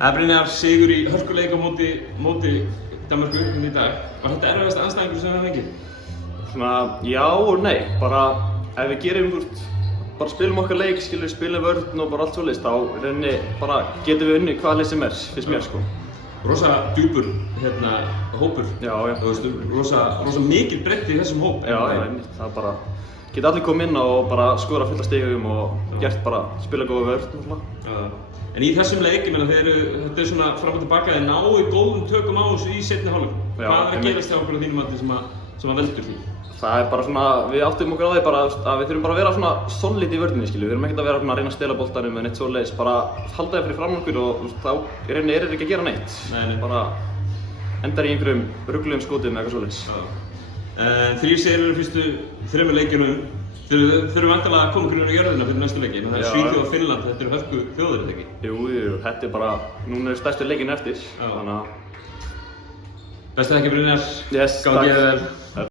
Brynjar, sigur í hörkuleik á móti Danmörku í dag. Var þetta erfiðasta andstæðingur sem við fengið? Svona, já og nei. Bara ef við gerum bara spilum okkar leik, spilum vörn og bara allt svoleiðis, þá í rauninni bara getum við unnið hvaða leið sem finnst mér sko. Rosa djúpur hópur. Já. Þú veist, rosa mikil breidd í þessum hóp. Já, það er bara geta allir komið inn og bara skora fullt af stigum og gert bara spila góða vörn og svona. En í þessum leik, ég meina þetta svona fram og tilbaka, þið náðu góðum tökum á þessu í seinni hálfleik. Hvað að gerast hjá okkur á þínum mati sem að veldur því? Það er bara svona, við áttum okkur á því bara að við þurfum bara að vera svona solid í vörninni, við erum ekkert að vera að reyna að stela boltanum eða neitt svoleiðis, bara halda þið fyrir fram okkur og þá í rauninni er þetta ekki að gera neitt. Nei. Bara endar í einhverjum rugluðum skotum eða eitthvað svoleiðis. 3 sigrar í fyrstu 3 leikjunum. Þið þurfum vantarlega að koma grunn á jörðina fyrir næstu leiki, en það er Svíþjóð og Finnland, þetta eru hörku þjóðir, þetta ekki? Jú, þetta er bara, núna er stærstu leikin eftir, þannig að... Bestu þakkir Brynjar, Yes, gangi þér vel.